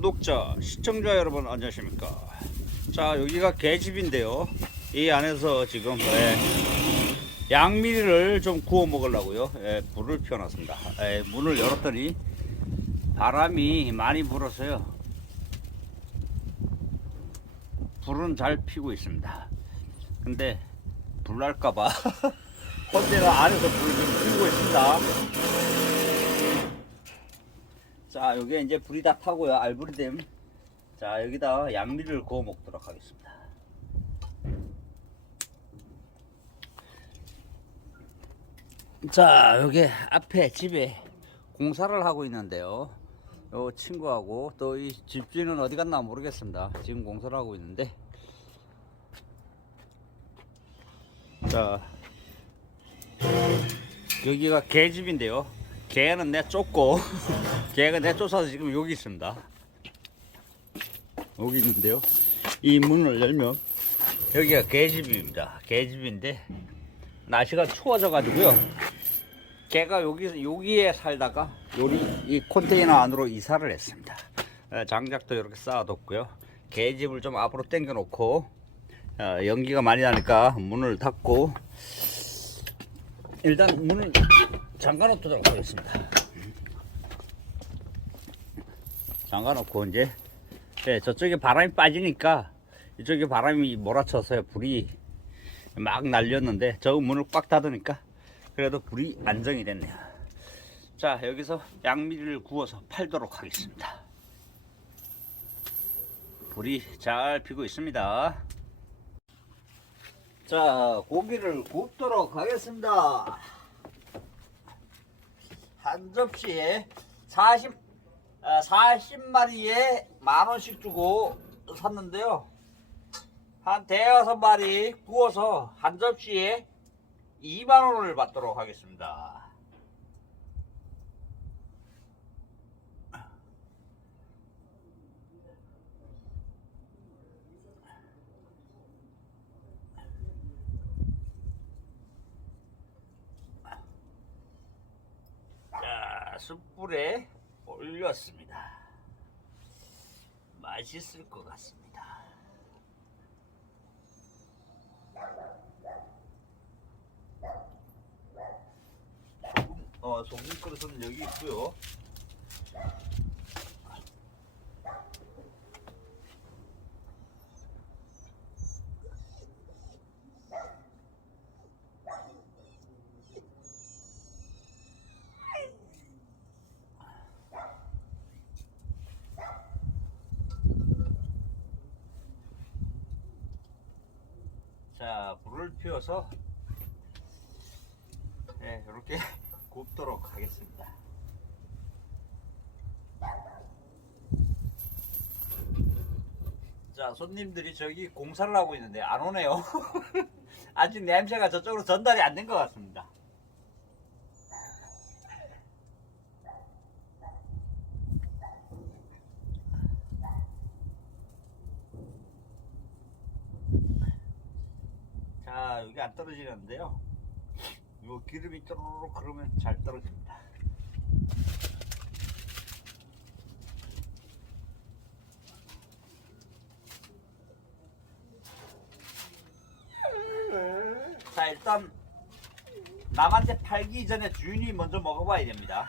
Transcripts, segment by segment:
구독자, 시청자 여러분 안녕하십니까? 자 여기가 개집인데요. 이 안에서 지금 예, 양미리를 좀 구워 먹으려고요. 예, 불을 피워놨습니다. 예, 문을 열었더니 바람이 많이 불어서요. 불은 잘 피고 있습니다. 근데 불 날까봐 컨테이너 안에서 불을 좀 피우고 있습니다. 자, 여기 이제 불이 다 타고요. 알브리뎀. 자, 여기다 양미를 구워 먹도록 하겠습니다. 자, 여기 앞에 집에 공사를 하고 있는데요. 요 친구하고 또 이 집주인은 어디 갔나 모르겠습니다. 지금 공사를 하고 있는데. 자, 여기가 개집인데요. 개는 내 쫓고, 개가 내 쫓아서 지금 여기 있습니다. 여기 있는데요. 이 문을 열면 여기가 개집입니다. 개집인데 날씨가 추워져 가지고요. 개가 여기 여기에 살다가 요리 이 컨테이너 안으로 이사를 했습니다. 어, 장작도 이렇게 쌓아뒀고요. 개집을 좀 앞으로 당겨 놓고 어, 연기가 많이 나니까 문을 닫고 일단 문을 잠가 놓도록 하겠습니다. 잠가 놓고 이제 네, 저쪽에 바람이 빠지니까 이쪽에 바람이 몰아쳐서 불이 막 날렸는데 저 문을 꽉 닫으니까 그래도 불이 안정이 됐네요. 자 여기서 양미리를 구워서 팔도록 하겠습니다. 불이 잘 피고 있습니다. 자 고기를 굽도록 하겠습니다. 한 접시에 40, 아, 40마리에 만 원씩 주고 샀는데요. 한 대여섯 마리 구워서 한 접시에 2만 원을 받도록 하겠습니다. 자, 숯불에 올렸습니다. 맛있을 것 같습니다. 소금, 어, 소금 그릇은 여기 있고요. 자, 불을 피워서 네, 이렇게 굽도록 하겠습니다. 자, 손님들이 저기 공사를 하고 있는데 안 오네요. 아직 냄새가 저쪽으로 전달이 안 된 것 같습니다. 자, 여기 안 떨어지는데요. 요 기름이 쪼르륵 그러면 잘 떨어집니다. 자, 일단 남한테 팔기 전에 주인이 먼저 먹어봐야 됩니다.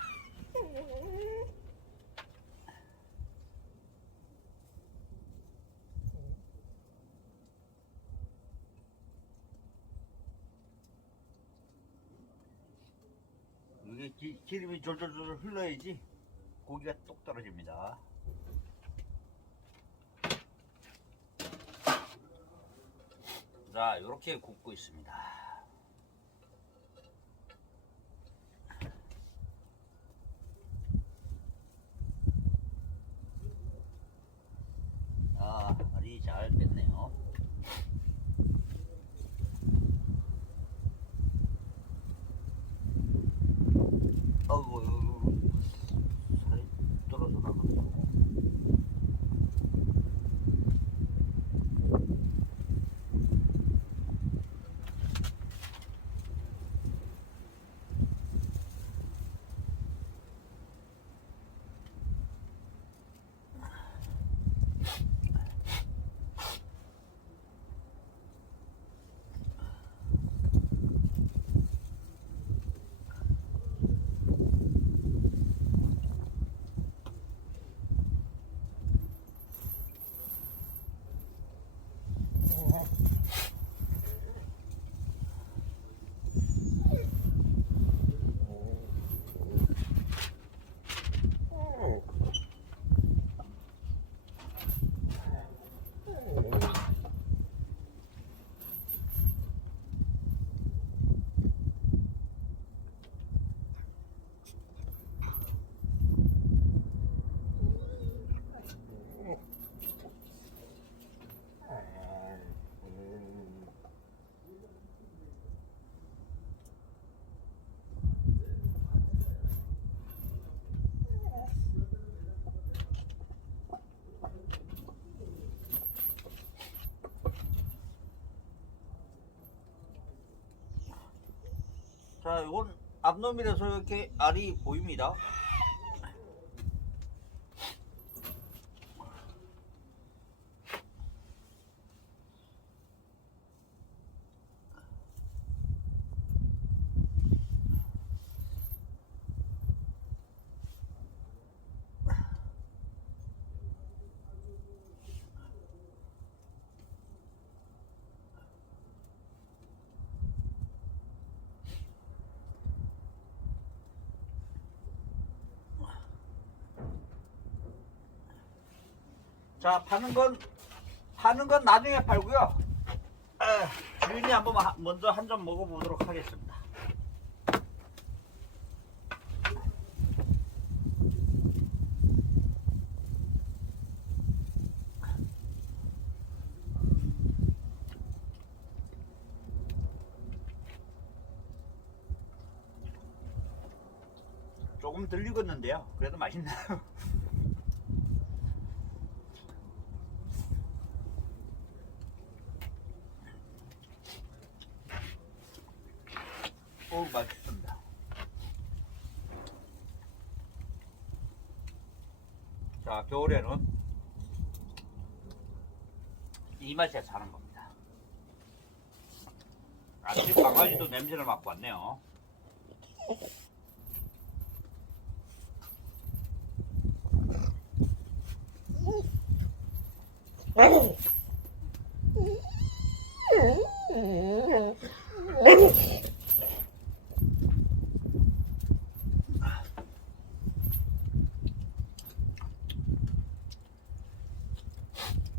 이게 기, 기름이 졸졸졸 흘러야지 고기가 똑 떨어집니다. 자, 이렇게 굽고 있습니다. 아, 알이 잘 뺐네요. 어우, 살이 떨어져 나갔어. 자, 이건 앞놈이라서 이렇게 알이 보입니다. 자, 파는 건 파는 건 나중에 팔고요. 에, 주인이 한번 하- 먼저 한 점 먹어보도록 하겠습니다. 조금 덜 익었는데요. 그래도 맛있네요. 오 맛있습니다. 자 겨울에는 이 맛에 사는 겁니다. 아직 강아지도 냄새를 맡고 왔네요.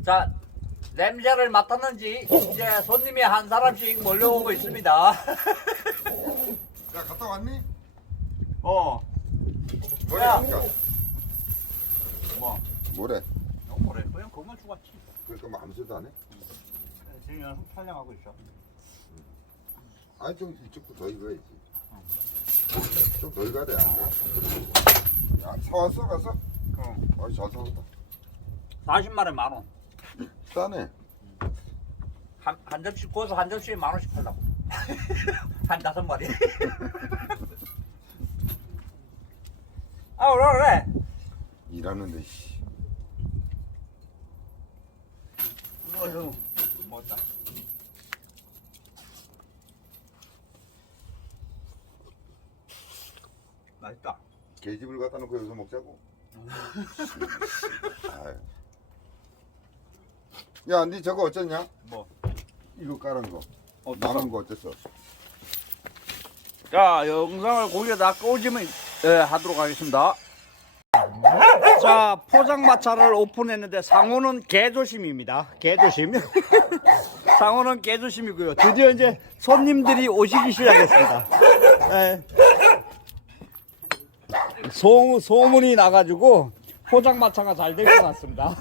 자 냄새를 맡았는지 이제 손님이 한 사람씩 몰려오고 있습니다. 야 갔다 왔니? 어, 뭐래? 야. 그러니까 뭐, 뭐래? 어, 뭐래? 그냥 그만 죽었지. 그러니까 뭐 아무 소리도 안 해? 지금 연습 촬영하고 있어. 아니 좀 이쪽도 더 익어야지 좀 덜 가야 돼 야, 사왔어 가서? 응. 아이 잘 사왔다 40마리 만 원. 싸네 한, 한 접시 구워서 한 접시에 만 원씩 팔라고. 한 다섯 마리. 아, 그래, 그래. 일하는데 씨. 어휴, 먹었다. 맛있다. 계집을 갖다 놓고 여기서 먹자고 아유. 야, 니 저거 어쩌냐? 뭐? 이거 깔은 거 어, 남은 거 어땠어? 자, 영상을 고기에다 꺼지면 예, 하도록 하겠습니다. 자, 포장마차를 오픈했는데 상호는 개조심입니다. 개조심. 상호는 개조심이고요. 드디어 이제 손님들이 오시기 시작했습니다. 예. 소, 소문이 나가지고 포장마차가 잘 될 것 같습니다.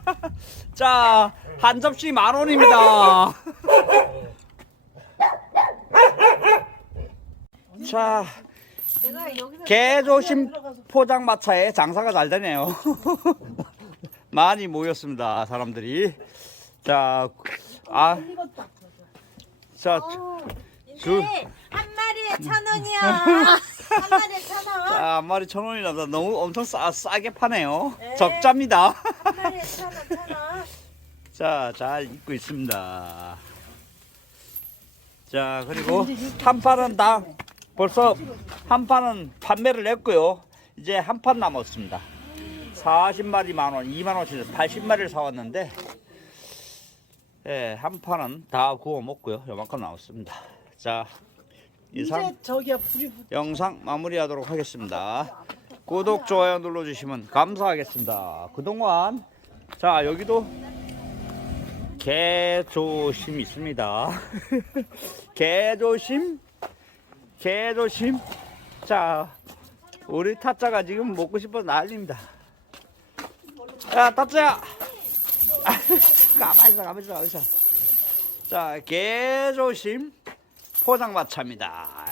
자, 한 접시 만 원입니다. 자, 내가 여기서 개조심 포장마차에 장사가 잘 되네요. 많이 모였습니다, 사람들이. 자, 아, 자, 줄. 이게 한 마리에 천 원이야. 한 마리에 천 원. 자, 한 마리 천 원이라서 너무 엄청 싸, 싸게 파네요. 네. 적자입니다. 한 마리에 천 원, 천 원. 자, 잘 익고 있습니다. 자, 그리고 한 판은 다 벌써 한 판은 판매를 했고요. 이제 한 판 남았습니다. 40마리 만 원, 2만 원씩 80마리를 사왔는데, 예, 한 판은 다 구워 먹고요. 요만큼 남았습니다. 자, 이상 이제 저기야 불이 붙. 영상 마무리하도록 하겠습니다. 구독, 좋아요 눌러주시면 감사하겠습니다. 그동안 자 여기도 개조심 있습니다. 개조심, 개조심. 자 우리 타짜가 지금 먹고 싶어 난립니다. 야 타짜야, 가만 있어, 가만 있어, 가만 있어. 자 개조심 포장마차입니다.